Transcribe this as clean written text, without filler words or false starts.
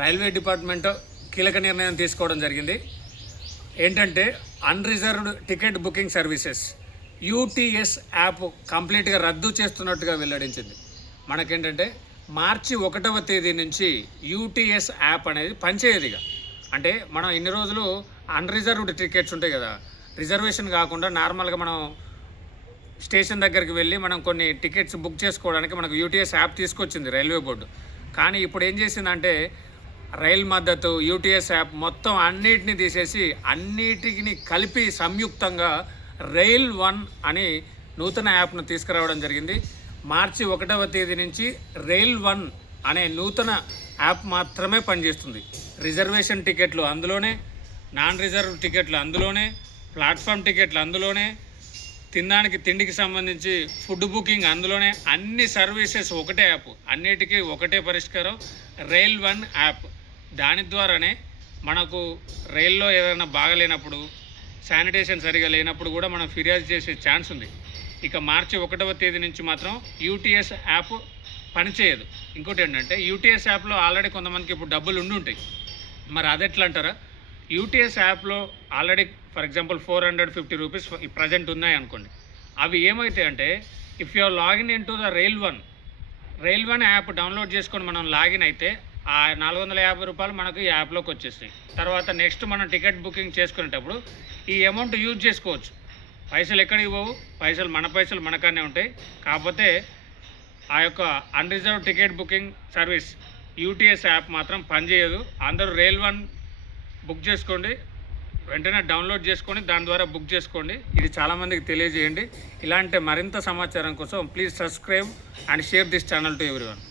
Railway department కీలక నిర్ణయం తీసుకోవడం జరిగింది. ఏంటంటే unreserved ticket booking services UTS app కంప్లీట్గా రద్దు చేస్తున్నట్టుగా వెల్లడించింది. మనకేంటంటే మార్చి 1వ తేదీ నుంచి యూటీఎస్ యాప్ అనేది పనిచేయదుగా. అంటే మనం ఇన్ని రోజులు అన్రిజర్వ్డ్ టికెట్స్ ఉంటాయి కదా, రిజర్వేషన్ కాకుండా నార్మల్గా మనం స్టేషన్ దగ్గరికి వెళ్ళి మనం కొన్ని టికెట్స్ బుక్ చేసుకోవడానికి మనకు యూటీఎస్ యాప్ తీసుకొచ్చింది రైల్వే బోర్డు. కానీ ఇప్పుడు ఏం చేసిందంటే రైల్ మద్దతు, యూటీఎస్ యాప్ మొత్తం అన్నిటిని తీసేసి అన్నిటిని కలిపి సంయుక్తంగా రైల్ 1 అని నూతన యాప్ను తీసుకురావడం జరిగింది. మార్చి 1వ తేదీ నుంచి రైల్ 1 అనే నూతన యాప్ మాత్రమే పనిచేస్తుంది. రిజర్వేషన్ టికెట్లు అందులోనే, నాన్ రిజర్వ్ టికెట్లు అందులోనే, ప్లాట్ఫామ్ టికెట్లు అందులోనే, తిండికి సంబంధించి ఫుడ్ బుకింగ్ అందులోనే, అన్ని సర్వీసెస్ ఒకటే యాప్, అన్నిటికీ ఒకటే పరిష్కారం రైల్ 1 యాప్. దాని ద్వారానే మనకు రైల్లో ఏదైనా బాగలేనప్పుడు, శానిటేషన్ సరిగా లేనప్పుడు కూడా మనం ఫిర్యాదు చేసే ఛాన్స్ ఉంది. ఇక మార్చి 1వ తేదీ నుంచి మాత్రం యూటీఎస్ యాప్ పనిచేయదు. ఇంకోటి ఏంటంటే యూటీఎస్ యాప్లో ఆల్రెడీ కొంతమందికి ఇప్పుడు డబ్బులు ఉంటాయి. మరి అది ఎట్లా అంటారా? యూటీఎస్ యాప్లో already for example 450 rupees present ఉన్నాయి అనుకోండి. అవి ఏమవుతాయి అంటే if you login in to the rail 1 app download చేసుకొని మనం లాగిన్ అయితే ఆ 450 రూపాయలు మనకు ఈ యాప్లోకి వచ్చేస్తాయి. తర్వాత నెక్స్ట్ మనం టికెట్ బుకింగ్ చేసుకునేటప్పుడు ఈ అమౌంట్ యూజ్ చేసుకోవచ్చు. పైసలు ఎక్కడికి పోవు, మన పైసలు మనకానే ఉంటాయి. కాకపోతే ఆ యొక్క unreserve ticket booking service UTS app మాత్రం పనిచేయదు. అందరూ రైల్ 1 బుక్ చేసుకోండి, వెంటనే డౌన్లోడ్ చేసుకొని దాని ద్వారా బుక్ చేసుకోండి. ఇది చాలామందికి తెలియజేయండి. ఇలాంటి మరింత సమాచారం కోసం please subscribe and share this channel to everyone.